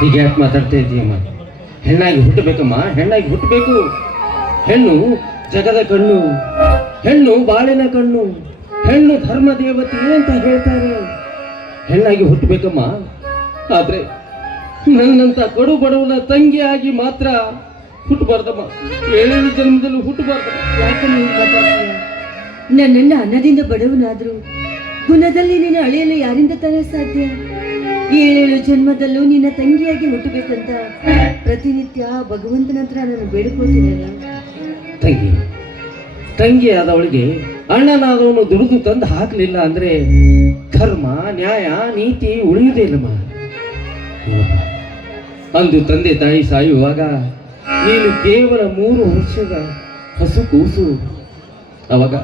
ಹೀಗೆ ಯಾಕೆ ಮಾತಾಡ್ತಾ ಇದ್ದೀಯಮ್ಮ? ಹೆಣ್ಣಾಗಿ ಹುಟ್ಟಬೇಕಮ್ಮ, ಹೆಣ್ಣಾಗಿ ಹುಟ್ಟಬೇಕು. ಹೆಣ್ಣು ಜಗದ ಕಣ್ಣು, ಹೆಣ್ಣು ಬಾಳಿನ ಕಣ್ಣು, ಹೆಣ್ಣು ಧರ್ಮ ದೇವತೆ ಅಂತ ಹೇಳ್ತಾರೆ. ಹೆಣ್ಣಾಗಿ ಹುಟ್ಟಬೇಕಮ್ಮ. ಆದ್ರೆ ನನ್ನಂತ ಕಡು ಬಡವನ ತಂಗಿಯಾಗಿ ಮಾತ್ರ ಹುಟ್ಟಬಾರ್ದಮ್ಮ. 7 ಜನ್ಮದಲ್ಲೂ ಹುಟ್ಟಬಾರ್ದಮ್ಮ. ಯಾಕೆ ನೀವು ಮಾತಾಡ್ತೀಯ? ನನ್ನನ್ನ ಅನ್ನದಿಂದ ಬಡವನಾದ್ರು ಗುಣದಲ್ಲಿ ನೀನು ಅಳೆಯಲು ಯಾರಿಂದ ತರ ಸಾಧ್ಯ? 7 ಜನ್ಮದಲ್ಲೂ ನಿನ್ನ ತಂಗಿಯಾಗಿ ಹುಟ್ಟಬೇಕಂತ ಪ್ರತಿನಿತ್ಯ ಭಗವಂತನ ಹತ್ರ ನಾನು ಬೇಡಿಕೋತೀನಲ್ಲ. ತಂಗಿ ಆದವಳಿಗೆ ಅಣ್ಣನಾದವನು ದುಡಿದು ತಂದು ಹಾಕಲಿಲ್ಲ ಅಂದ್ರೆ ಧರ್ಮ ನ್ಯಾಯ ನೀತಿ ಉಳಿಯುವುದೇ ಇಲ್ಲಮ್ಮ. ಅಂದು ತಂದೆ ತಾಯಿ ಸಾಯುವಾಗ ನೀನು ಕೇವಲ 3 ವರ್ಷದ ಹಸು ಕೂಸು. ಅವಾಗ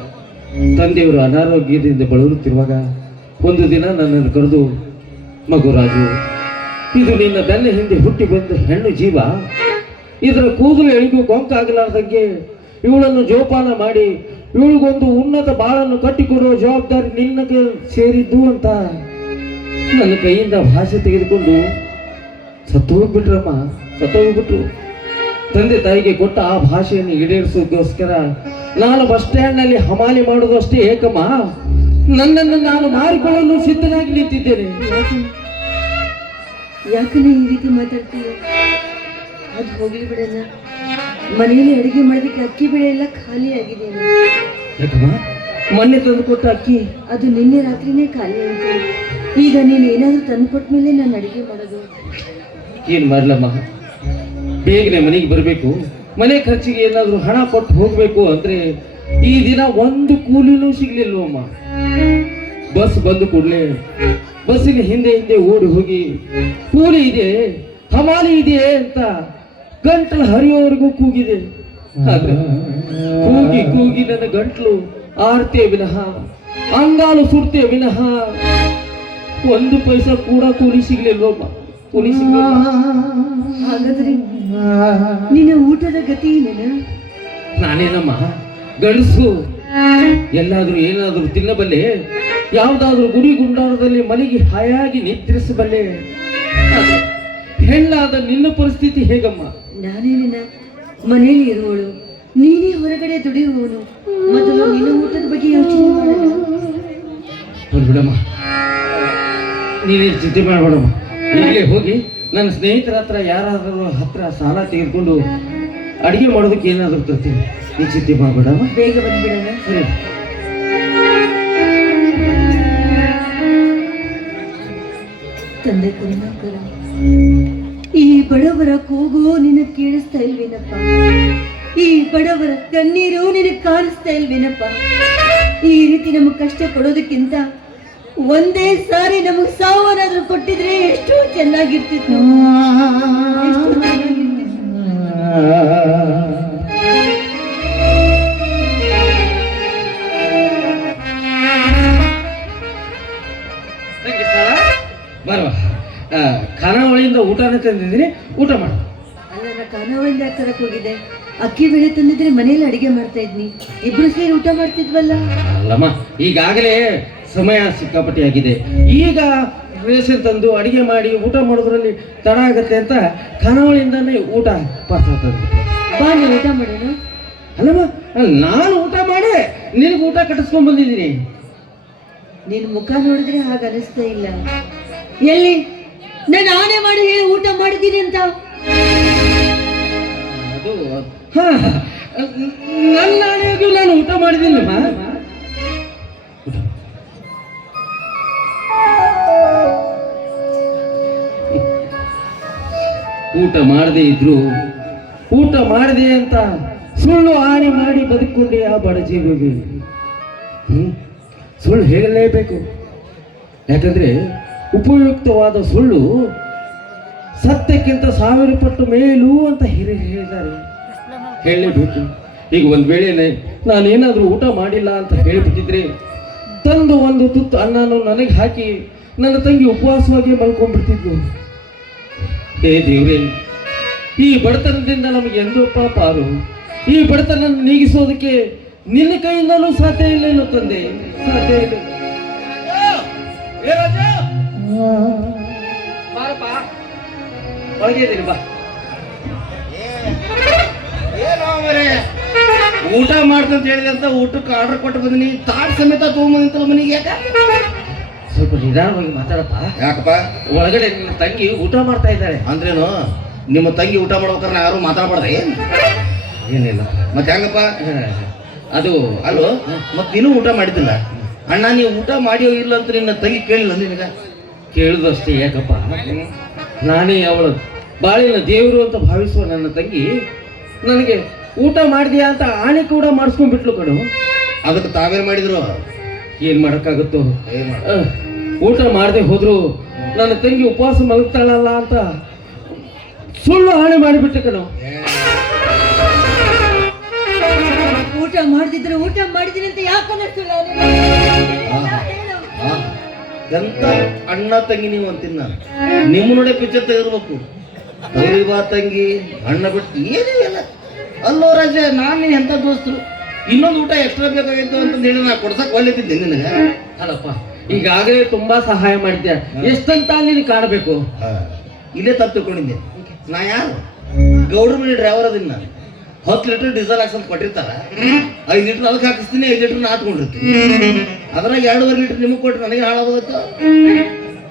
ತಂದೆಯವರು ಅನಾರೋಗ್ಯದಿಂದ ಬಳಲುತ್ತಿರುವಾಗ ಒಂದು ದಿನ ನನ್ನನ್ನು ಕರೆದು, ಮಗು ರಾಜು, ಇದು ನಿನ್ನ ಬೆನ್ನ ಹಿಂದೆ ಹುಟ್ಟಿ ಬಂದ ಹೆಣ್ಣು ಜೀವ, ಇದರ ಕೂದಲು ಎಳಿಗೂ ಕೊಂಕಾಗಲಾರ್ದಂಗೆ ಇವಳನ್ನು ಜೋಪಾನ ಮಾಡಿ ಇವಳಿಗೊಂದು ಉನ್ನತ ಬಾಳನ್ನು ಕಟ್ಟಿಕೊಡುವ ಜವಾಬ್ದಾರಿ ನಿನ್ನಗೆ ಸೇರಿದ್ದು ಅಂತ ನನ್ನ ಕೈಯಿಂದ ಭಾಷೆ ತೆಗೆದುಕೊಂಡು ಸತ್ತೋಗ್ಬಿಟ್ರಮ್ಮ. ಸತ್ತೋಗ್ಬಿಟ್ರು. ತಂದೆ ತಾಯಿಗೆ ಕೊಟ್ಟ ಆ ಭಾಷೆಯನ್ನು ಈಡೇರಿಸೋದಕ್ಕೋಸ್ಕರ ನಾನು ಬಸ್ ಸ್ಟ್ಯಾಂಡ್ನಲ್ಲಿ ಹಮಾಲಿ ಮಾಡೋದು ಅಷ್ಟೇ ಏಕಮ್ಮ, ನನ್ನನ್ನು ನಾನು ಮಾರಿಕೊಳ್ಳಲು ಸಿದ್ಧನಾಗಿ ನಿಂತಿದ್ದೇನೆ. ಯಾಕಂದ್ರೆ ಈ ರೀತಿ ಮಾತಾಡ್ತೀಯ? ಅದು ಹೋಗ್ಲಿ ಬಿಡಲ್ಲ. ಮನೆಯಲ್ಲಿ ಅಡಿಗೆ ಮಾಡೋದಕ್ಕೆ ಅಕ್ಕಿ ಬೆಳೆ ಎಲ್ಲ ಖಾಲಿ ಆಗಿದೆ. ಯಾಕಮ್ಮ? ಮೊನ್ನೆ ತಂದು ಕೊಟ್ಟ ಅಕ್ಕಿ ಅದು ನಿನ್ನೆ ರಾತ್ರಿನೇ ಖಾಲಿ ಆಯಿತು. ಈಗ ನೀನು ಏನಾದರೂ ತಂದು ಕೊಟ್ಟ ಮೇಲೆ ನಾನು ಅಡಿಗೆ ಮಾಡೋದು. ಏನು ಮಾಡಲಮ್ಮ, ಬೇಗನೆ ಮನೆಗೆ ಬರಬೇಕು. ಮನೆ ಖರ್ಚಿಗೆ ಏನಾದರೂ ಹಣ ಕೊಟ್ಟು ಹೋಗಬೇಕು ಅಂದ್ರೆ ಈ ದಿನ ಒಂದು ಕೂಲಿನೂ ಸಿಗ್ಲಿಲ್ವಮ್ಮ. ಬಸ್ ಬಂದು ಕೂಡಲೇ ಬಸ್ಸಿನ ಹಿಂದೆ ಹಿಂದೆ ಓಡಿ ಹೋಗಿ ಕೂಲಿ ಇದೆ, ಹಮಾಲಿ ಇದೆ ಅಂತ ಗಂಟಲು ಹರಿಯೋವರೆಗೂ ಕೂಗಿದೆ. ಆದ್ರೆ ಕೂಗಿ ಕೂಗಿ ನನ್ನ ಗಂಟ್ಲು ಆರ್ತೇ ವಿನಃ, ಅಂಗಾಲು ಸುಡ್ತೇ ವಿನಃ 1 ಪೈಸಾ ಕೂಡ ಕೂಲಿ ಸಿಗ್ಲಿಲ್ವಮ್ಮ. ಕೂಲಿ ಸಿಗ್ಲಿಲ್ಲ. ಹಾಗಾದ್ರೆ ನಿನ್ನ ಊಟದ ಗತಿ ಏನೇನ? ನಾನೇನಮ್ಮ ಗಂಡಸು, ಎಲ್ಲಾದ್ರೂ ಏನಾದ್ರೂ ತಿನ್ನಬಲ್ಲೆ, ಯಾವ್ದಾದ್ರೂ ಗುಡಿ ಗುಂಡಾರದಲ್ಲಿ ಮನೆಗೆ ಹಾಯಾಗಿ ನಿದ್ರಿಸಬಲ್ಲೆ. ಹೆಣ್ಣಾದ ನಿನ್ನ ಪರಿಸ್ಥಿತಿ ಹೇಗಮ್ಮ? ನಾನೇನಿನ ಮನೆಯಲ್ಲಿ ಇರುವವಳು, ನೀನೇ ಹೊರಗಡೆ ದುಡಿಯುವವನು. ಮೊದಲು ನಿನ್ನ ಊಟದ ಬಗ್ಗೆ ಯೋಚನೆ ಮಾಡಲ್ಲ. ಬಿಡಮ್ಮ, ನೀನೇ ಚಿಂತೆ ಮಾಡಬೇಡಮ್ಮ. ಈಗಲೇ ಹೋಗಿ ನನ್ನ ಸ್ನೇಹಿತರ ಹತ್ರ ಯಾರಾದರೂ ಹತ್ರ ಸಾಲ ತೆಗೆದುಕೊಂಡು ಅಡಿಗೆ ಮಾಡೋದಕ್ಕೆ ಏನಾದರೂ ತರ್ತೀನಿ. ನೀ ಚಿಂತೆ ಮಾಡಬೇಡಮ್ಮ. ಬೇಗ ಬಂದ್ಬಿಡೋಣ. ಸರಿ. ತಂದೆ ಕರುಣಾಕರ, ಈ ಬಡವರ ಕೂಗು ನಿನಗೆ ಕೇಳಿಸ್ತಾ ಇಲ್ವೇನಪ್ಪ? ಈ ಬಡವರ ಕಣ್ಣೀರು ನಿನಗೆ ಕಾಣಿಸ್ತಾ ಇಲ್ವೇನಪ್ಪ? ಈ ರೀತಿ ನಮಗೆ ಕಷ್ಟ ಕೊಡೋದಕ್ಕಿಂತ ಒಂದೇ ಸಾರಿ ನಮಗೆ ಸಾವನ್ನಾದ್ರೂ ಕೊಟ್ಟಿದ್ರೆ ಎಷ್ಟು ಚೆನ್ನಾಗಿರ್ತಿತ್ತು. ಬರುವ ಖಾನಾವಳಿಯಿಂದ ಊಟನ ತಂದಿದ್ದೀನಿ, ಊಟ ಮಾಡು. ಅಲ್ಲ, ನಾ ಖಾನಾವಳಿಯಿಂದ ತರಕ್ ಹೋಗಿದ್ದೆ. ಅಕ್ಕಿ ಬೆಳೆ ತಂದಿದ್ರೆ ಮನೇಲಿ ಅಡಿಗೆ ಮಾಡ್ತಾ ಇದ್ನಿ, ಇಬ್ರು ಸೇರಿ ಊಟ ಮಾಡ್ತಿದ್ವಲ್ಲ. ಅಲ್ಲಮ್ಮ, ಈಗಾಗಲೇ ಸಮಯ ಸಿಕ್ಕಾಪಟ್ಟಿ ಆಗಿದೆ. ಈಗ ರೇಷನ್ ತಂದು ಅಡಿಗೆ ಮಾಡಿ ಊಟ ಮಾಡೋದ್ರಲ್ಲಿ ತಡ ಆಗತ್ತೆ ಅಂತ ಖಾನಾವಳಿಯಿಂದಾನೇ ಊಟ ಪಾರ್ಸಲ್ ತಂದ್ಬಿಟ್ಟೆ. ಬಾ, ನೀವು ಊಟ ಮಾಡೋಣ. ಅಲ್ಲಮ್ಮ, ನಾನು ಊಟ ಮಾಡಿ ನಿನಗೆ ಊಟ ಕಟ್ಟಿಸ್ಕೊಂಡ್ ಬಂದಿದ್ದೀನಿ. ನಿನ್ ಮುಖ ನೋಡಿದ್ರೆ ಹಾಗೆ ಅನಿಸ್ತಾ ಇಲ್ಲ. ಎಲ್ಲಿ ನಾನು ಆಣೆ ಮಾಡಿ ಹೇಳಿ ಊಟ ಮಾಡಿದ್ದೀನಿ ಅಂತ? ಅದು ನನ್ನ ಆಣೆಯಾಗಿ ನಾನು ಊಟ ಮಾಡಿದ್ದೀನಮ್ಮ. ಊಟ ಮಾಡದೇ ಇದ್ರು ಊಟ ಮಾಡಿದೆ ಅಂತ ಸುಳ್ಳು ಆಣೆ ಮಾಡಿ ಬದುಕೊಂಡೆ ಆ ಬಡ ಜೀವಿಗೆ. ಸುಳ್ಳು ಹೇಳಲೇಬೇಕು. ಯಾಕಂದ್ರೆ ಉಪಯುಕ್ತವಾದ ಸುಳ್ಳು ಸತ್ಯಕ್ಕಿಂತ 1000 ಪಟ್ಟು ಮೇಲೂ ಅಂತ ಹಿರಿಯರು ಹೇಳಿದ್ದಾರೆ. ಹೇಳಲೇಬೇಕು. ಈಗ ಒಂದ್ ವೇಳೆ ನಾನೇನಾದ್ರೂ ಊಟ ಮಾಡಿಲ್ಲ ಅಂತ ಹೇಳಿಬಿಟ್ಟಿದ್ರೆ ತಂದು ಒಂದು ತುತ್ತು ಅನ್ನನು ನನಗೆ ಹಾಕಿ ನನ್ನ ತಂಗಿ ಉಪವಾಸವಾಗಿ ಮಲ್ಕೊಂಡ್ಬಿಡ್ತಿದ್ಲು. ಹೇ ದೇವ್ರೇ, ಈ ಬಡತನದಿಂದ ನಮಗೆ ಎಂದಪ್ಪ ಪಾರು. ಈ ಬಡತನ ನೀಗಿಸೋದಕ್ಕೆ ನಿನ್ನ ಕೈಯಿಂದಲೂ ಸಾಧ್ಯ ಇಲ್ಲ ತಂದೆ, ಸಾಧ್ಯ ಇಲ್ಲ. ಒಳಗೆ ಇದ್ದೀನಿ ಬಾ. ಏನೋ ಮರೆ ಊಟ ಮಾಡ್ತಂತ ಹೇಳಿದೆ ಅಂತ ಊಟಕ್ಕೆ ಆರ್ಡರ್ ಕೊಟ್ಟು ಬಂದಿನಿ, ತಾಟ್ ಸಮೇತ ತಗೊಂಬಂತಲ್ಲ ಮನೆಗೆ. ಯಾಕ ಸ್ವಲ್ಪ ನಿಧಾನವಾಗಿ ಮಾತಾಡಪ್ಪ. ಯಾಕಪ್ಪ? ಒಳಗಡೆ ನಿನ್ನ ತಂಗಿ ಊಟ ಮಾಡ್ತಾ ಇದ್ದಾರೆ. ಅಂದ್ರೇನು ನಿಮ್ಮ ತಂಗಿ ಊಟ ಮಾಡ್ಬೇಕಾರೆ ಯಾರು ಮಾತಾಡ್ಬಾರ್ದ? ಏನಿಲ್ಲ. ಮತ್ತೆ ಹೆಂಗಪ್ಪ? ಅದು ಅಲ್ಲೋ ಮತ್ ನೀನು ಊಟ ಮಾಡಿದ್ದಿಲ್ಲ ಅಣ್ಣ, ನೀವು ಊಟ ಮಾಡಿಯೋ ಇಲ್ಲ ಅಂತ ನಿನ್ನ ತಂಗಿ ಕೇಳಿಲ್ಲ ನಿನಗ? ಕೇಳುದಷ್ಟೇ. ಯಾಕಪ್ಪ, ನಾನೇ ಅವಳು ಬಾಳಿನ ದೇವರು ಅಂತ ಭಾವಿಸುವ ನನ್ನ ತಂಗಿ ನನಗೆ ಊಟ ಮಾಡಿದ್ಯಾ ಅಂತ ಆಣೆ ಕೂಡ ಮಾಡಿಸ್ಕೊಂಡ್ಬಿಟ್ಲು ಕಣು. ಅದಕ್ಕೆ ತಾವೇನ್ ಮಾಡಿದ್ರು? ಏನ್ ಮಾಡಕ್ಕಾಗುತ್ತೋ. ಏನ್ ಮಾಡ ಊಟ ಮಾಡದೆ ಹೋದ್ರು ನನ್ನ ತಂಗಿ ಉಪವಾಸ ಮಲಗ್ತಾಳಲ್ಲ ಅಂತ ಸುಳ್ಳು ಆಣೆ ಮಾಡಿಬಿಟ್ಟೆ ಕಣು. ಊಟ ಮಾಡ್ದಿದ್ರೆ ಊಟ ಮಾಡಿದ್ದೀನಿ ಅಂತ ಯಾಕೆ ಅನ್ನಿಸ್ತಿಲ್ಲ ಎಂತ ಅಣ್ಣ ತಂಗಿ ನೀವು ಅಂತೀನಿ ನಾನು. ನಿಮ್ಮ ನೋಡೇ ಪಿಕ್ಚರ್ ತೆಗೆದಿರ್ಬೇಕು. ಬಾ ತಂಗಿ ಅಣ್ಣ ಬಿಟ್ಟು ಏನಿಲ್ಲ. ಅಲ್ಲೋ ರಾಜ, ನಾನು ಎಂತ ದೋಸ್ತರು ಇನ್ನೊಂದು ಊಟ ಎಕ್ಸ್ಟ್ರಾ ಬೇಕಾಗಿತ್ತು ಅಂತಂದು ಹೇಳಿ ನಾ ಕೊಡ್ಸಕ್ ಒಳ್ಳೆತಿದ್ದೆ ನಿನಗೆ. ಅಲ್ಲಪ್ಪ, ಈಗಾಗಲೇ ತುಂಬಾ ಸಹಾಯ ಮಾಡಿದ್ದೆ, ಎಷ್ಟಂತ ನೀನು ಕಾಣಬೇಕು. ಇಲ್ಲೇ ತಪ್ಪು ತಿಳ್ಕೊಂಡಿದ್ದೆ. ನಾ ಯಾರು? ಗೌಡ್ರ ಮನೆ ಡ್ರೈವರ್ ಅದೀನಿ ನಾನು. 10 ಲೀಟರ್ ಡೀಸೆಲ್ ಹಾಕ್ಸಂತ ಕೊಟ್ಟಿರ್ತಾರ, 5 ಲೀಟರ್ ಅದಕ್ಕೆ ಹಾಕಿಸ್ತೀನಿ, 5 ಲೀಟರ್ ನಾ ಹಾಕೊಂಡಿರ್ತೀನಿ. ಅದ್ರಾಗ 2.5 ಲೀಟರ್ ನಿಮಗೆ ಕೊಟ್ಟು ನನಗೆ ಹಾಳಾಗೋದಕ್ಕ.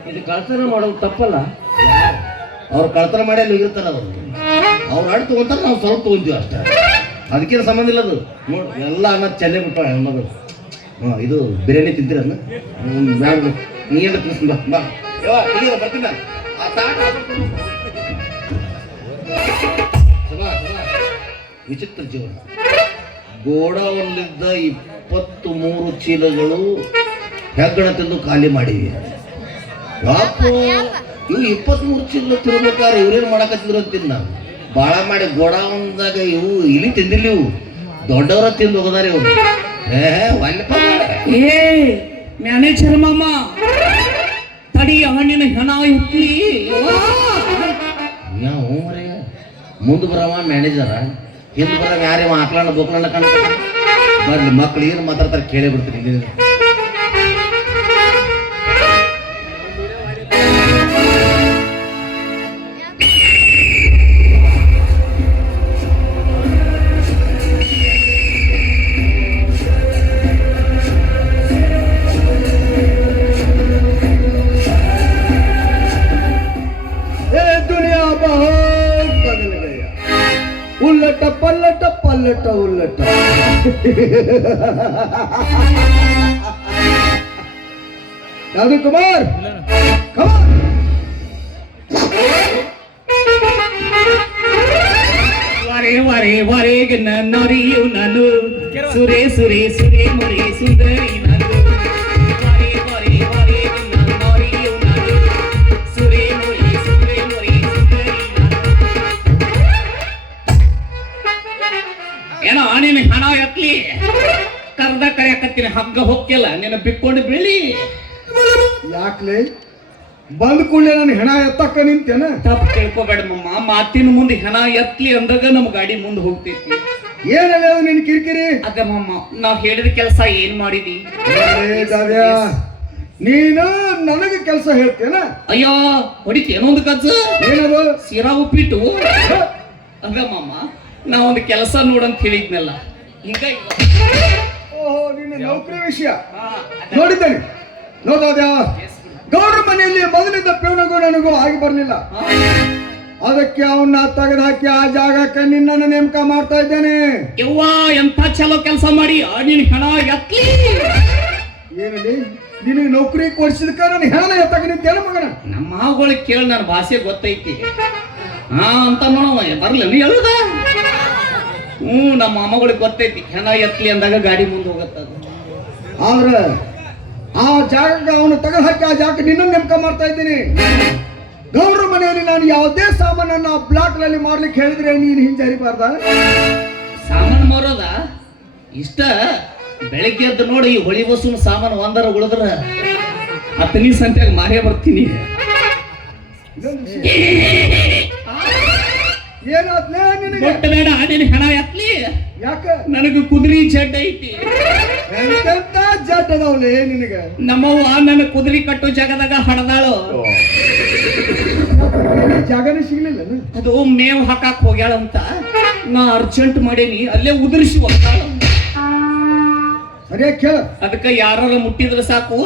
ಇದು ಕಳ್ತನ ಮಾಡೋದು ತಪ್ಪಲ್ಲ. ಅವ್ರು ಕಳ್ತನ ಮಾಡಿ ಅಲ್ಲಿ ಹೋಗಿರ್ತಾರ. ಅವ್ರು ಅಡ್ ತಗೊಂತಾರ, ನಾವು ಸ್ವಲ್ಪ ತಗೊಂತೀವಿ ಅಷ್ಟೇ. ಅದಕ್ಕೇನು ಸಂಬಂಧ ಇಲ್ಲ. ಅದು ನೋಡಿ ಎಲ್ಲ ಅನ್ನ ಚೆನ್ನೆ ಬಿಟ್ಟಾಳ ಹೆಣ್ಮಗಳು. ಇದು ಬಿರಿಯಾನಿ ತಿಂತೀರ ಬ್ಯಾಡ, ನೀ ಏನು ತಿನ್ನಿಸ್ ಬಾ ಬಾ. ಬರ್ತೀನಿ ನಾನು. ಆ ತಾಟ ವಿಚಿತ್ರ ಜೀವನ. ಗೋಡಾವನ್ನಿದ್ದ 23 ಚೀಲಗಳು ಹೆಗ್ಗಣ ತಿಂದು ಖಾಲಿ ಮಾಡಿವಿ. ಯಾಕೋ ಇವು 23 ಚೀಲ ತಿರ್ಬೇಕಾದ್ರೆ ಇವ್ರೇನು ಮಾಡಕತ್ತಿದ್ರು ಅಂತೀನಿ ನಾನು. ಭಾಳ ಮಾಡಿ ಗೋಡಾವನ್ದಾಗ ಇವು ಇಲಿ ತಿಂದಿಲ್ಲ, ಇವು ದೊಡ್ಡವರ ತಿಂದು ಹೋಗದಾರೆ ಇವು. ಏ ಮ್ಯಾನೇಜರ್ ಮಾಮ, ತಡಿ ಹಣ್ಣಿನ ಹೆಣ ಇಟ್ಲಿ. ಯಾವ ಮರೆ ಮುಂದೆ ಬರವ ಮ್ಯಾನೇಜರ, ಹಿಂದೆ ಬರವ ಯಾರೇ ಆಕಳಣ್ಣ ಬೋಕಳಣ್ಣ ಕಾಣ. ಬರ್ಲಿ ಮಕ್ಳು ಏನು ಮಾತಾಡ್ತಾರೆ ಕೇಳೇ ಬಿಡ್ತೀನಿ. ಉಲ್ಲಟ ಪಲ್ಲಟ ಪಲ್ಲಟ ಉಲ್ಲಟ. ಯಾವುದು ಕುಮಾರ್? ವರೆ ವರೆ ವರೆಗೆ ನನ್ನರಿಯು ನಾನು, ಸುರೇ ಸುರೇ ಸುರೇ ಮುರೇ ಸುಂದರಿ ನಾನು. ವರೆ ವರೆ ವರೆಗೆ ನನ್ನರಿಯು ನಾನು, ಸುರೇ ಮುರೇ ಸುರೇ ಮುರೇ ಸುಂದರಿ ನಾನು. ಏನೋ ನೀನು ಹಣ ಎತ್ಲಿ, ಕರ್ದ ಕರೆಯಕತ್ತೀನಿ, ಹಗ್ಗ ಹೊಕ್ಕಿಲ್ಲ, ನಿನ್ನ ಬಿಕ್ಕೊಂಡು ಬೀಳಿ. ಯಾಕ್ಲೆ ಬಂದ ಕೂಡಲೇ ನಾನು ಹೆಣ ಎತ್ತಕ್ಕ ನಿಂತೇನ? ತಪ್ಪು ತಿಳ್ಕೊಬೇಡ ಮಮ್ಮ, ಮಾತಿನ ಮುಂದೆ ಹೆಣ ಎತ್ಲಿ ಅಂದಾಗ ನಮ್ ಗಾಡಿ ಮುಂದೆ ಹೋಗ್ತೈತಿ. ಏನಲ್ಲ ಅದು ನಿನ್ ಕಿರಿಕಿರಿ? ಅದ ಮಮ್ಮ, ನಾವ್ ಹೇಳಿದ ಕೆಲಸ ಏನ್ ಮಾಡಿದಿ? ದಾವ್ಯಾ, ನೀನು ನನಗೆ ಕೆಲಸ ಹೇಳ್ತೇನ? ಅಯ್ಯೋ ಹೊಡಿತೇನೋ ಒಂದು ಕಜ್ಜ. ಏನದು? ಸೀರಾ ಉಪ್ಪಿಟ್ಟು. ಅದ ಮಮ್ಮ, ನಾ ಒಂದು ಕೆಲಸ ನೋಡಂತ ಹೇಳಿದ್ನಲ್ಲ, ಹಿಂಗ ಓಹೋ, ನಿನ್ನ ನೌಕರಿ ವಿಷಯ ನೋಡಿದ್ದೇನೆ. ನೋಡ್ದಾದ್ಯಾ, ಗೌಡ್ರ ಮನೆಯಲ್ಲಿ ಮೊದಲಿದ್ದ ಪೇವನಗೂ ನನಗೂ ಆಗಿ ಬರ್ಲಿಲ್ಲ. ಅದಕ್ಕೆ ಅವನ್ನ ತೆಗೆದು ಹಾಕಿ ಆ ಜಾಗಕ್ಕೆ ನಿನ್ನನ್ನು ನೇಮಕ ಮಾಡ್ತಾ ಇದ್ದೇನೆ. ಯವ್ವ, ಎಂತ ಚಲೋ ಕೆಲಸ ಮಾಡಿ ನೀನ್ ಹೆಣ ಎತ್ಲಿ. ಏನಲ್ಲಿ ನಿನಗೆ ನೌಕರಿ ಕೊಡಿಸಿದಕ್ಕ ನಾನು ಹೆಣ ಎತ್ತಕ ನಿಂತೇನ ಮಗನ? ನಮ್ಮ ಮಾವುಗಳಿಗೆ ಕೇಳಿ ನನ್ನ ಭಾಷೆ ಗೊತ್ತೈತಿ. ಅಂತ ನೋಡವ ಬರ್ಲಿ ನೀ ಹೇಳುದ. ನಮ್ಮ ಅಮ್ಮಗಳಿಗೆ ಗೊತ್ತೈತಿ, ಹೆಣ ಎತ್ಲಿ ಅಂದಾಗ ಗಾಡಿ ಮುಂದೆ ಹೋಗತ್ತದ. ಆದ್ರೆ ಆ ಜಾಗಕ್ಕೆ ಅವನು ತೆಗೆದು ಹಾಕಿ ಆ ಜಾಗಕ್ಕೆ ನಿನ್ನ ನೇಮಕ ಮಾಡ್ತಾ ಇದ್ದೀನಿ. ಗೌಡ್ರ ಮನೆಯಲ್ಲಿ ನಾನು ಯಾವುದೇ ಸಾಮಾನನ್ನ ಬ್ಲಾಕ್ ನಲ್ಲಿ ಮಾಡ್ಲಿಕ್ಕೆ ಹೇಳಿದ್ರೆ ನೀನು ಹಿಂಜರಿಬಾರ್ದ? ಸಾಮಾನು ಮಾರೋದ ಇಷ್ಟ ಬೆಳಗ್ಗೆ ಎದ್ದು ನೋಡಿ, ಈ ಹೊಳಿ ಬಸ್ಸು ಸಾಮಾನು ಒಂದರ ಉಳಿದ್ರ ಹತ್ತನೇ ಸಂತ್ಯಾಗ ಮಾರೇ ಬರ್ತೀನಿ. ಏನಾದ್ಲೇ ನಿನಗೆ? ಬೇಡ ಆಡಿನ ಹೆಣ ಎತ್ಲಿ. ಯಾಕ? ನನಗೆ ಕುದುರೆ ಜಡ್ ಐತಿ. ಎಂತೆಂತ ಜಡ್ ಅದಾವ್ಲೇ ನಿನಗೆ? ನಮ್ಮವ್ವ ನನ್ನ ಕುದುರೆ ಕಟ್ಟೋ ಜಾಗದಾಗ ಹಡದಾಳು. ಬೇರೆ ಜಾಗನೇ ಸಿಗ್ಲಿಲ್ಲ ಅದು ಮೇವ್ ಹಾಕಾಕ್ ಹೋಗ್ಯಾಳಂತ ನಾ ಅರ್ಜೆಂಟ್ ಮಾಡೇನಿ ಅಲ್ಲೇ ಉದುರಿಸಿ ಹೋಗ್ತಾಳ. ಸರಿಯಾಗಿ ಕೇಳ. ಅದಕ್ಕ ಯಾರು ಮುಟ್ಟಿದ್ರೆ ಸಾಕು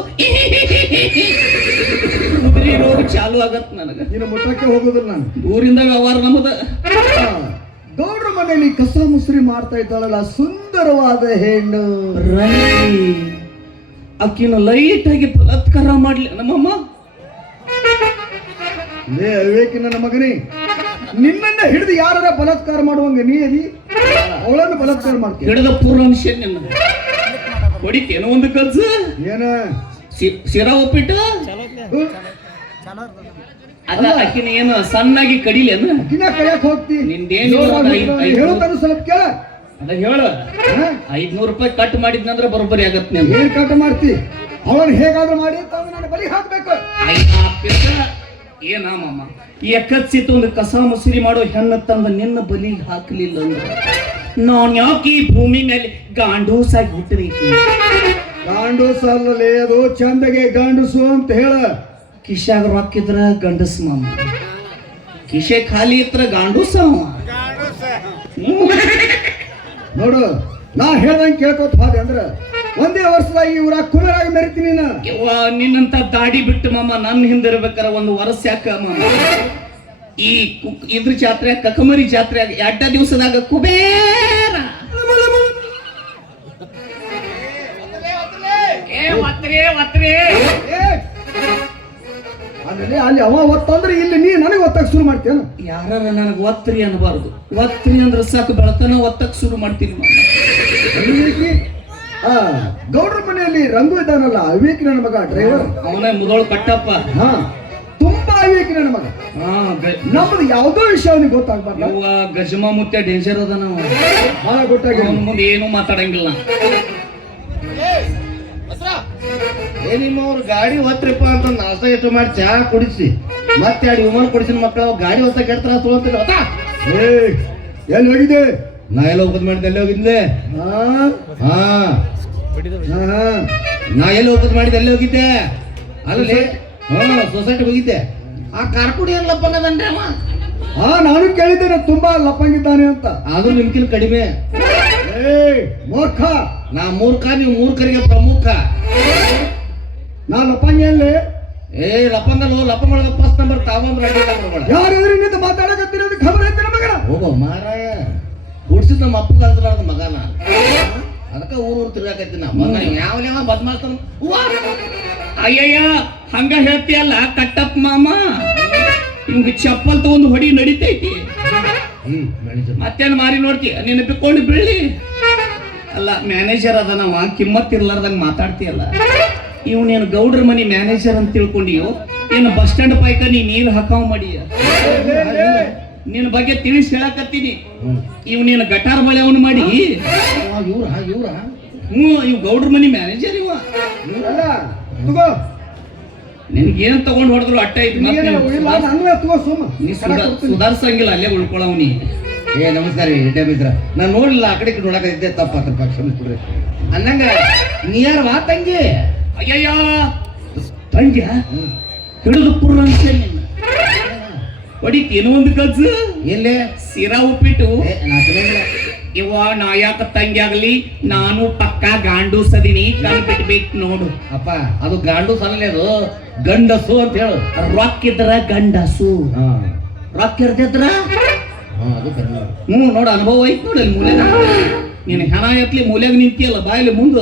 ಉದುರಿ ರೋಗ ಚಾಲು ಆಗತ್ ನನಗ. ನೀನು ಮುಟ್ಟಕ್ಕೆ ಹೋಗೋದಿಲ್ಲ ನಾನು. ಊರಿಂದ ವ್ಯವಹಾರ ನಮ್ಮದ. ಗೌಡ್ರ ಮನೆಯಲ್ಲಿ ಕಸ ಮುಸ್ರಿ ಮಾಡ್ತಾ ಇದ್ದಾಳಲ್ಲ ಸುಂದರವಾದ ಹೆಣ್ಣು ರಂಗಿ ಅಕ್ಕಿನ ಲೈಟ್ ಆಗಿ ಬಲಾತ್ಕಾರ ಮಾಡ್ಲಿ ನಮ್ಮಮ್ಮ. ಲೇ ಅವಿವೇಕಿ ನನ್ನ ಮಗನೇ, ನಿನ್ನನ್ನ ಹಿಡಿದು ಯಾರ ಬಲಾತ್ಕಾರ ಮಾಡುವಂಗ ನೀ ಅದಿ ಅವಳನ್ನು ಬಲಾತ್ಕಾರ ಮಾಡ್ತೀಯ. ಹಿಡಿದ ಪೂರ್ವಾಂಶ ನಿನ್ನ ಹೊಡಿತೇನೋ ಒಂದು ಕಲ್ಸ ಏನ ಶಿರಾ ಉಪ್ಪಿಟ್ಟು ಅಲ್ಲ ಅಕ್ಕಿನ ಏನು ಸಣ್ಣಾಗಿ ಕಡಿಲೇನು ದಿನ ಕೈಯಕ್ ಹೋಗ್ತಿ. ನಿಂದೇನು ಹೇಳುತ್ತಾನು ಸ್ವಲ್ಪ ಕೇಳ. ಅದ ಹೇಳು 500 ರೂಪಾಯಿ ಕಟ್ ಮಾಡಿದ್ನಂದ್ರೆ ಬರೋಬ್ಬರಿ ಆಗತ್ ನೀವು. ಏನ್ ಕಟ್ ಮಾಡ್ತಿ? ಅವನ್ ಹೇಗಾದ್ರೂ ಮಾಡಿ ನನ್ನ ಬಲಿ ಹಾಕ್ಬೇಕು. ಏನ ಮಾಮ ಎಕ್ಕಚ್ಚಿತ್ತು ಒಂದು ಕಸ ಮುಸುರಿ ಮಾಡೋ ಹೆಣ್ಣ ತಂದ ನಿನ್ನ ಬಲಿ ಹಾಕಲಿಲ್ಲ ಅಂದ್ರೆ ನಾನ್ ಯಾಕೆ ಈ ಭೂಮಿ ಮೇಲೆ ಗಾಂಡೂಸಾಗಿ ಹುಟ್ಟಬೇಕು? ಗಾಂಡೂಸ ಅಲ್ಲಲೇ, ಅದು ಚಂದಗೆ ಗಾಂಡುಸು ಅಂತ ಹೇಳ. ಕಿಶಾಗ ರೊಕ್ಕಿದ್ರ ಗಂಡಸ್ ಮಾಮ, ಕಿಶೆ ಖಾಲಿ ಇತ್ರ ಗಾಂಡೂಸ ಅವ. ನೋಡು, ನಾ ಹೇಳ್ದಂಗೆ ಕೇಳ್ಕೊತ ಹೋದೆ ಅಂದ್ರ ಒಂದೇ ವರ್ಷದಾಗ ಈ ಊರಾಗ ಕುಮಾರಾಗಿ ಮೆರಿತೀನಿ. ನಿನ್ನಂತ ದಾಡಿ ಬಿಟ್ಟು ಮಾಮ ನನ್ನ ಹಿಂದಿರ್ಬೇಕಾರ ಒಂದು ವರ್ಷ ಯಾಕ ಮಾಮ? ಈ ಇದ್ರ ಜಾತ್ರೆ ಕಕಮರಿ ಜಾತ್ರೆ 2 ದಿವಸದಾಗ ಕುಬೇರ ಆಮೇಲೆ ಅಲ್ಲಿ ಅವ ಒತ್ತಂದ್ರೆ ಇಲ್ಲಿ ನೀ ನನಗೆ ಒತ್ತಕ್ ಶುರು ಮಾಡ್ತೇನ. ಯಾರ ನನಗೆ ಒತ್ರಿ ಅನ್ಬಾರ್ದು. ಒತ್ರಿ ಅಂದ್ರೆ ಸಾಕು ಬೆಳತನ ಒತ್ತಕ್ ಶುರು ಮಾಡ್ತೀನಿ ಮಾಮ. ಅವಿವೇಕಿ, ಗೌಡ್ರ ಮನೆಯಲ್ಲಿ ರಂಗು ಇದ್ದಾನಲ್ಲ, ಅವಿವೇಕಿ ನನ್ನ ಮಗ ಡ್ರೈವರ್. ಅವನೇ ಮುದೋಳು ಕಟ್ಟಪ್ಪ. ಹಾ, ತುಂಬಾ ಅವಿವೇಕಿ ನನ್ನ ಮಗ. ನಮ್ದು ಯಾವ್ದೋ ವಿಷಯ ಅವನಿಗೆ ಗೊತ್ತಾಗ್ಬಾರ್ದು. ಗಜಮಾ ಮುತ್ಯ ಡೇಂಜರ್ ಅದ. ನಾವು ಬಹಳ ಗೊತ್ತಾಗಿ ಅವನ ಮುಂದೆ ಏನು ಮಾತಾಡಂಗಿಲ್ಲ. ನಿಮ್ಮವ್ರು ಗಾಡಿ ಹೊತ್ರಿಪ್ಪ ಅಂತ ನಾಷ್ಟ ಎಷ್ಟು ಮಾಡಿ ಚಹಾ ಕುಡಿಸಿ ಮತ್ತೆ 2 ವಿಮಾನ ಕೊಡಿಸಿನ ಮಕ್ಕಳು ಗಾಡಿ ಹೊತ್ತ ಕೆಡ್ತಾರ ತೊಗೊಂತಿಲ್ಲ. ಎಲ್ಲಿ ಹೋಗಿದ್ದೆ? ನಾ ಎಲ್ಲ ಹೋಗೋದ್ ಮಾಡಿದ್ದೆ, ಎಲ್ಲಿ ಹೋಗಿದ್ದೆ? ನಾ ಎಲ್ಲಿ ಹೋಗೋದ್ ಮಾಡಿದ್ದೆ, ಎಲ್ಲಿ ಹೋಗಿದ್ದೆ? ಅಲ್ಲಿ ಸೊಸೈಟಿ ಹೋಗಿದ್ದೆ. ಆ ಕಾರ್ಕುಡಿ ಏನ್ ಲಪ್ಪಂಗದನ್ರಿ ಅವ? ನಾನು ಕೇಳಿದ್ದೇನೆ ತುಂಬಾ ಲಪ್ಪಂಗಿದ್ದಾನೆ ಅಂತ. ಆದ್ರೂ ನಿಮ್ಕಿಲ್ ಕಡಿಮೆ. ಮೂರ್ಖ, ನಾ ಮೂರ್ಖ, ನೀವು ಮೂರ್ಖರಿಗೆ ಪ್ರಮುಖ. ನಾ ಲಪ್ಪಂಗಿ ಅಲ್ಲಿ ಲಪ್ಪಂಗಲ್ಲ, ಲಪ್ಪಂಗ ಫಸ್ಟ್ ನಂಬರ್ ತಾವಂದ್ರೆ ಯಾರಾದ್ರೂ ನಿಂತು ಮಾತಾಡಕತ್ತಿರೋದು ಖಬರ್ ಐತೆ ನಮಗ. ಹೋಗೋ ಮಾರಾಯ, ಹುಡ್ಸಿದ್ ನಮ್ಮ ಅಪ್ಪ ಕಲ್ದ್ರ ಮಗನ, ಅದಕ್ಕ ಊರು ತಿರ್ಗಾಕತ್ತೀನಿ ನಾ. ಮಗ ನೀವು ಯಾವ ಬದ್ಮಾಡ್ತಾನ. ಅಯ್ಯಯ್ಯ ಹಂಗ ಹೇಳ್ತೀಯಲ್ಲ ಕಟ್ಟಪ್ಪ ಮಾಮ. ಇವ್ಗೆ ಚಪ್ಪಲ್ ತಗೊಂಡು ಹೊಡಿ ನಡಿತೈತಿ. ಮತ್ತೇನು ಮಾರಿ ನೋಡ್ತಿ ನೆನಪಿಕೊಂಡು ಬೀಳಿ. ಅಲ್ಲ ಮ್ಯಾನೇಜರ್ ಅದ, ನಾವ ಕಿಮ್ಮತ್ ಇರ್ಲಾರ್ದಂಗ ಮಾತಾಡ್ತೀಯಲ್ಲ. ಇವನೇನು ಗೌಡ್ರ ಮನಿ ಮ್ಯಾನೇಜರ್ ಅಂತ ತಿಳ್ಕೊಂಡಿಯೋ ಏನು ಬಸ್ ಸ್ಟ್ಯಾಂಡ್ ಪೈಕ ನೀರು ಹಾಕಾವ್ ಮಾಡಿಯ? ನಿನ್ನ ಬಗ್ಗೆ ತಿಳಿಸಿ ಹೇಳಕತ್ತೀನಿ. ನೀನು ಗಟಾರ್ ಬಳೆ ಅವನು ಮಾಡಿ. ಇವ್ ಗೌಡ್ರ ಮನಿ ಮ್ಯಾನೇಜರ್ ಇವ. ನಿನ್ಗೇನ್ ತಗೊಂಡ್ ಹೊಡೆದ್ರು ಅಟ್ಟ ಐತಿ. ಸುಧಾರ್ಸಂಗಿಲ್ಲ, ಅಲ್ಲೇ ಉಳ್ಕೊಳವ್ನಿ. ನಮಸ್ಕಾರ ರೀ ಮಿತ್ರ. ನಾನು ನೋಡ್ಲಿಲ್ಲ, ಆ ಕಡೆ ನೋಡಕತ್ತಿದ್ದೆ, ತಪ್ಪಾತ ಕ್ಷಮಿಸ್ಬಿಡ್ರಿ. ಅನ್ನಂಗ ನೀ ಯಾರು ವಾ ತಂಗಿ? ಅಯ್ಯಯ್ಯ ತಂಗ್ಯ ಹಿಡಿದು ಪುರ್ರ ಅಂತ ನಿನ್ನ ಹೊಡಿತೇನೋ ಒಂದು ಕಲ್ಸು. ಎಲ್ಲೇ ಸಿರಾ ಉಪ್ಪಿಟ್ಟು ಇವ ನಾ ಯಾಕ ತಂಗಿ ಆಗ್ಲಿ, ನಾನು ಪಕ್ಕ ಗಾಂಡು ಸದಿನಿ ಕಣ್ ಬಿಟ್ಬೇಕು ನೋಡು. ಅಪ್ಪ ಅದು ಗಾಂಡು ಸಲನೆ, ಅದು ಗಂಡಸು ಅಂತ ಹೇಳು. ರೊಕ್ಕಿದ್ರ ಗಂಡಸು, ರೊಕ್ಕ ಇರ್ತಿದ್ರ ನೋಡ ಅನುಭವ ಐತ್ ನೋಡ. ಅಲ್ಲಿ ಮೂಲೆಗ ನೀನು ಹೆಣ ಎತ್ಲಿ ಮೂಲೆಗ ನಿಂತಿಯಲ್ಲ, ಬಾಯಲ್ಲಿ ಮುಂದ.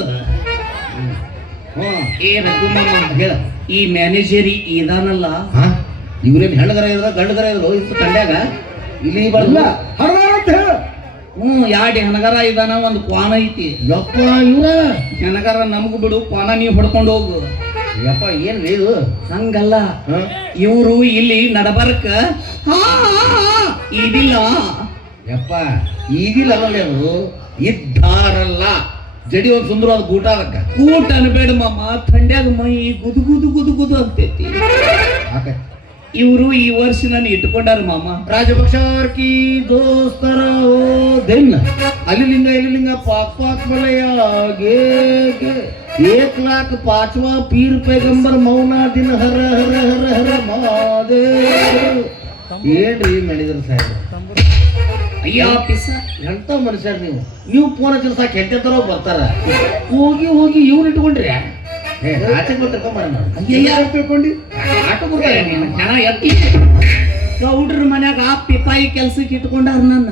ಏ ರಘುಮಮ್ಮ ಹೇಳ, ಈ ಮ್ಯಾನೇಜರಿ ಇದಾನಲ್ಲ, ಇವ್ರೇನ್ ಹೆಣ್ಣಗರ ಇದ್ರ ಗಂಡಗರ ಇದ್ರು ಇಂತ ತಂಡ್ಯಾಗ ಇಲ್ಲಿ ಬರಲ್ಲ. ಯಾಡಿ ಹೆಣಗರ ಇದಾನ, ಒಂದು ಕ್ವಾನ ಐತಿ. ಯಪ್ಪ ಇವ್ರ ಹೆಣಗರ ನಮಗೂ ಬಿಡು, ಕ್ವಾನ ನೀವು ಹೊಡ್ಕೊಂಡು ಹೋಗು. ಯಪ್ಪ ಏನ್ ಇದು ಹಂಗಲ್ಲ, ಇವರು ಇಲ್ಲಿ ನಡಬರ್ಕ ಇದಿಲ್ಲ. ಯಪ್ಪ ಈಗಿಲ್ಲ ಅಲ್ಲೇ ಅದು ಇದ್ದಾರಲ್ಲ. ಜಡಿ ಒಂದು ಸುಂದರವಾದ ಗೂಟ ಅದಕ್ಕ. ಕೂಟ ಅನ್ಬೇಡ ಮಾಮ, ಥಂಡ್ಯಾಗ ಮೈ ಗುದು ಗುದು ಗುದು ಗುದು ಅಂತೈತಿ. ಇವರು ಈ ವರ್ಷ ನಾನು ಇಟ್ಕೊಂಡಾರ ಮಾಮ. ರಾಜಪಕ್ಷ ಕಿ ದೋಸ್ತರ ದೆನ್ ಅಲ್ಲಿ ಲಿಂಗ ಇಲ್ಲಿ ಲಿಂಗ ಪಾಕ್ ಪಾಕ್ ಮಲಯ ಗೆ 1,05,000 ಪೀರ್ पैगंबर मौना दिन हर हर हर हर महादेव ಏನ್ರಿ ನಡೆದ್ರ ಸಾಹೇಬ್? ಅಯ್ಯೋ ಪಿಸ ಎಂತ ಮನುಷ್ಯರು ನೀವು ಫೋನ್ ಹಚ್ಚಿದ್ರೆ ಸಾಕು ಎಂತೆಂತರೋ ಬರ್ತಾರ. ಹೋಗಿ ಹೋಗಿ ಇವ್ರು ಇಟ್ಕೊಂಡ್ರಿ ಆಚೆ ಬರ್ತಿರ್ಕೊಂಬಾರ ಯಾರು ತಿಳ್ಕೊಂಡಿ? ಆಟೋ ಬರ್ತಾರೆ ನೀನು ಹೆಣ ಎತ್ತಿ ಗೌಡ್ರ ಮನ್ಯಾಗ ಪಿಪಾಯಿ ಕೆಲ್ಸಕ್ಕೆ ಇಟ್ಕೊಂಡಾರ ನನ್ನ.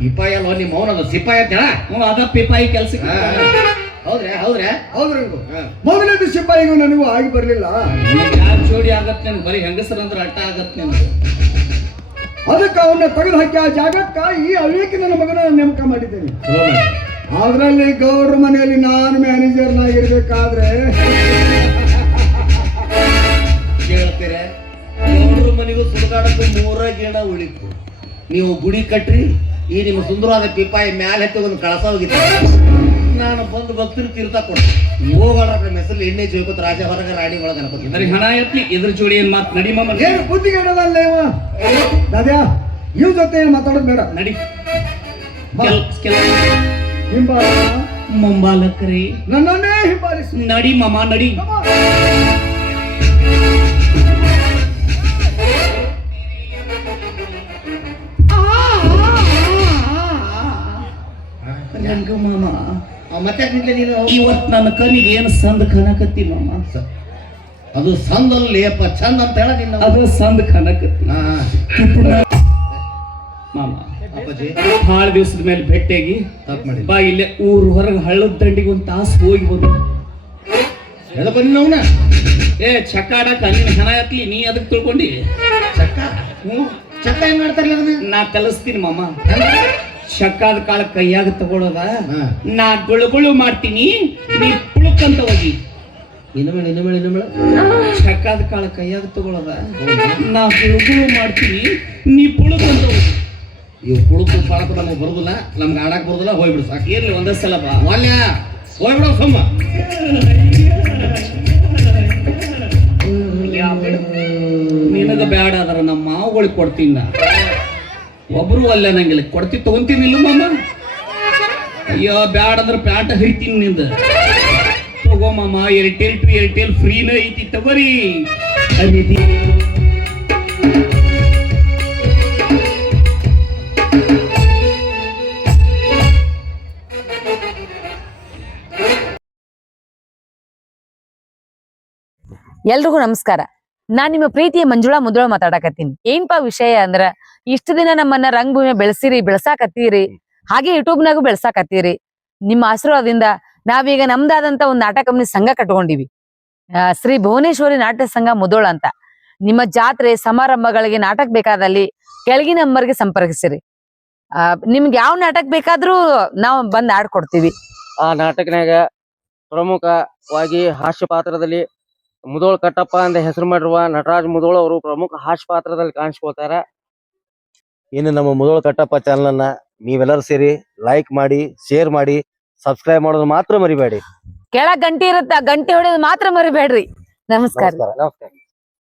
ಸಿಪಾಯಿ ಅಲ್ವ ನಿಮ್ಮ ಅವನದು ಸಿಪಾಯಿ ಅಂತ ಹೇಳ. ಅದ ಪಿಪಾಯಿ ಕೆಲ್ಸಕ್ಕೆ ಹೌದ್ರಾ ಹೌದ್ರಾ ಹೌದ್ರಂಗು ಮೊದಲನೇದು ಸಿಪಾಯಿಗೂ ನನಗೂ ಆಗಿ ಬರ್ಲಿಲ್ಲ. ಯಾರು ಜೋಡಿ ಆಗತ್ ನೀನು ಬರೀ ಹೆಂಗಸರಂದ್ರ ಅಟ್ಟ ಆಗತ್ ನೀನು. ಅದಕ್ಕೆ ಅವನ್ನ ತೆಗೆದು ಹಾಕಿ ಆ ಜಾಗಕ್ಕ ಈ ಅವಿವೇಕಿ ನನ್ನ ಮಗನ ನೇಮಕ ಮಾಡಿದ್ದೇನೆ. ಅದ್ರಲ್ಲಿ ಗೌಡ್ರ ಮನೆಯಲ್ಲಿ ನಾನು ಮ್ಯಾನೇಜರ್ನಾಗಿರ್ಬೇಕಾದ್ರೆ ಕೇಳ್ತೀರ ಗೌಡ್ರ ಮನೆಗೂ ಸುಡುಗಾಡಕ್ಕೂ 3 ಗಿಡ ಉಳಿತು. ನೀವು ಗುಡಿ ಕಟ್ರಿ, ಈ ನಿಮ್ಮ ಸುಂದರವಾದ ಪಿಪಾಯಿ ಮ್ಯಾಲೆ ಹತ್ತಿ ಒಂದು ಕಳಸ ಹೋಗಿತ್ತು. ನಾನು ಬಂದು ಭಕ್ತರು ತೀರ್ಥ ಕೊಡ್ತೀನಿ. ಹೋಗೋಣ ಹೆಸರು ಎಣ್ಣೆ ಜೋಕೋತ ರಾಜ ಹೊರಗ ರಾಣಿ ಒಳಗೆ ಅನ್ಕೋತೀನಿ. ಬರೀ ಹಣ ಎತ್ತಿ ಇದ್ರ ಜೋಡಿ ಏನ್ ಮಾತು ನಡಿ ಮಾಮ ಏನು ಬುದ್ಧಿಗೆ ಇಡೋದಲ್ಲ ಇವ ದಾದ್ಯಾ. ಇವ್ ಜೊತೆ ಮಾತಾಡೋದು ಬೇಡ. ನಡಿ ಬಾ. ಹಿಂಬಾಲ ಮುಂಬಾಲಕರೇ ನನ್ನನ್ನೇ ಹಿಂಬಾಲಿಸಿ. ನಡಿ ಮಾಮ ನಡಿ. ರಂಗ ಮಾಮ ಮತ್ತೆ ನಿಂತಲೆ ನೀನು ಇವತ್ ನನ್ನ ಕಣ್ಣಿಗೆ ಏನು ಸಂದ ಕಾಣಕತ್ತಿ ಮಾಮ. ಅದು ಸಂದಲ್ಲಿ ಅಪ್ಪ ಚಂದ ಅಂತ ಹೇಳ ನಿನ್ನ. ಅದು ಸಂದ ಕಾಣಕತ್ತಿ ಮಾಮ. ಅಪ್ಪಾಜಿ ಭಾಳ ದಿವಸದ ಮೇಲೆ ಭೇಟಿಯಾಗಿ ತಪ್ಪು ಮಾಡಿ ಬಾ ಇಲ್ಲೇ ಊರ್ ಹೊರಗೆ ಹಳ್ಳದ ದಂಡಿಗೆ ಒಂದು ತಾಸು ಹೋಗಿ ಬಂದು ಎಲ್ಲ ಬನ್ನಿ ನಾವ್ನ ಚಕ್ಕ ಆಡಕ ನೀನು ಹಣ ಎತ್ಲಿ ನೀ ಅದಕ್ಕೆ ತಿಳ್ಕೊಂಡಿ. ಚಕ್ಕ ಚಕ್ಕ ಹೆಂಗ್ ಮಾಡ್ತಾರಲ್ಲ ಅದನ್ನ? ನಾ ಕಲಿಸ್ತೀನಿ ಮಾಮ. ಚಕ್ಕಾದ ಕಾಳ ಕೈಯಾಗ ತಗೊಳೋದ ಹಾ. ನಾ ಗುಳುಗುಳು ಮಾಡ್ತೀನಿ, ನೀ ಪುಳುಕಂತ ಹೋಗಿ. ಇನ್ನೊಮ್ಮೆ ಚಕ್ಕಾದ ಕಾಳ ಕೈಯಾಗ ತಗೊಳೋದ ನಾ ಗುಳುಗುಳು ಮಾಡ್ತೀನಿ, ನೀ ಪುಳುಕಂತ ಹೋಗಿ. ಇವ್ ಕುಳುಕು ಪಾಳಕ ನಮಗೆ ಬರುದಿಲ್ಲ, ನಮ್ಗೆ ಆಡಕ್ ಬರುದಿಲ್ಲ, ಹೋಗ್ಬಿಡು ಸಾಕು. ಇರ್ಲಿ ಒಂದೇ ಸಲ ಬಾ. ಒಲ್ಯ ಹೋಗ್ಬಿಡೋ ಸೊಮ್ಮ. ನಿನಗ ಬ್ಯಾಡ ಅದರ ನಮ್ಮ ಮಾವುಗಳಿಗೆ ಕೊಡ್ತೀನಿ ನಾ. ಒಬ್ರು ಅಲ್ಲ ನಂಗಿಲ್ಲ ಕೊಡ್ತಿ ತಗೊಂತೀನಿ ಇಲ್ಲ ಮಾಮ. ಅಯ್ಯೋ ಬ್ಯಾಡ ಅಂದ್ರೆ ಪ್ಯಾಂಟ್ ಹರಿತೀನಿ ನಿಂದ. ತಗೋ ಮಾಮ, ಏರ್ಟೆಲ್ ಟು ಏರ್ಟೆಲ್ ಫ್ರೀನ ಐತಿ ತಗೋರಿ. ಅದಿತಿ ಎಲ್ರಿಗೂ ನಮಸ್ಕಾರ. ನಾನ್ ನಿಮ್ಮ ಪ್ರೀತಿಯ ಮಂಜುಳಾ ಮುದುಳ ಮಾತಾಡಕತ್ತೀನಿ. ಏನ್ಪಾ ವಿಷಯ ಅಂದ್ರ, ಇಷ್ಟು ದಿನ ನಮ್ಮನ್ನ ರಂಗಭೂಮಿ ಬೆಳೆಸಿರಿ, ಬೆಳ್ಸಾಕತ್ತೀರಿ, ಹಾಗೆ ಯೂಟ್ಯೂಬ್ನಾಗೂ ಬೆಳ್ಸಾಕತ್ತೀರಿ. ನಿಮ್ಮ ಆಶೀರ್ವಾದದಿಂದ ನಾವೀಗ ನಮ್ದಾದಂತ ಒಂದು ನಾಟಕ ಕಂಪನಿ ಸಂಘ ಕಟ್ಕೊಂಡಿವಿ, ಶ್ರೀ ಭುವನೇಶ್ವರಿ ನಾಟ್ಯ ಸಂಘ ಮುದೋಳ ಅಂತ. ನಿಮ್ಮ ಜಾತ್ರೆ ಸಮಾರಂಭಗಳಿಗೆ ನಾಟಕ ಬೇಕಾದಲ್ಲಿ ಕೆಳಗಿನ ನಂಬರ್ಗೆ ಸಂಪರ್ಕಿಸಿರಿ. ನಿಮ್ಗೆ ಯಾವ ನಾಟಕ ಬೇಕಾದ್ರೂ ನಾವು ಬಂದ್ ಆಡ್ಕೊಡ್ತೀವಿ. ಆ ನಾಟಕನಾಗ ಪ್ರಮುಖವಾಗಿ ಹಾಸ್ಯ ಪಾತ್ರದಲ್ಲಿ ಮುದೋಳ್ ಕಟ್ಟಪ್ಪ ಅಂತ ಹೆಸರು ಮಾಡಿರುವ ನಟರಾಜ್ ಮುದೋಳ್ ಅವರು ಪ್ರಮುಖ ಹಾಸ್ಯ ಪಾತ್ರದಲ್ಲಿ ಕಾಣಿಸ್ಕೊಳ್ತಾರ. ಇನ್ನು ನಮ್ಮ ಮುದೋಳ್ ಕಟ್ಟಪ್ಪ ಚಾನಲ್ ನೀವೆಲ್ಲರೂ ಸೇರಿ ಲೈಕ್ ಮಾಡಿ, ಶೇರ್ ಮಾಡಿ, ಸಬ್ಸ್ಕ್ರೈಬ್ ಮಾಡೋದು ಮಾತ್ರ ಮರಿಬೇಡಿ. ಕೆಳಗ್ ಗಂಟೆ ಇರುತ್ತ, ಗಂಟೆ ಹೊಡೆಯೋದು ಮಾತ್ರ ಮರಿಬೇಡ್ರಿ. ನಮಸ್ಕಾರ. ನಮಸ್ಕಾರ.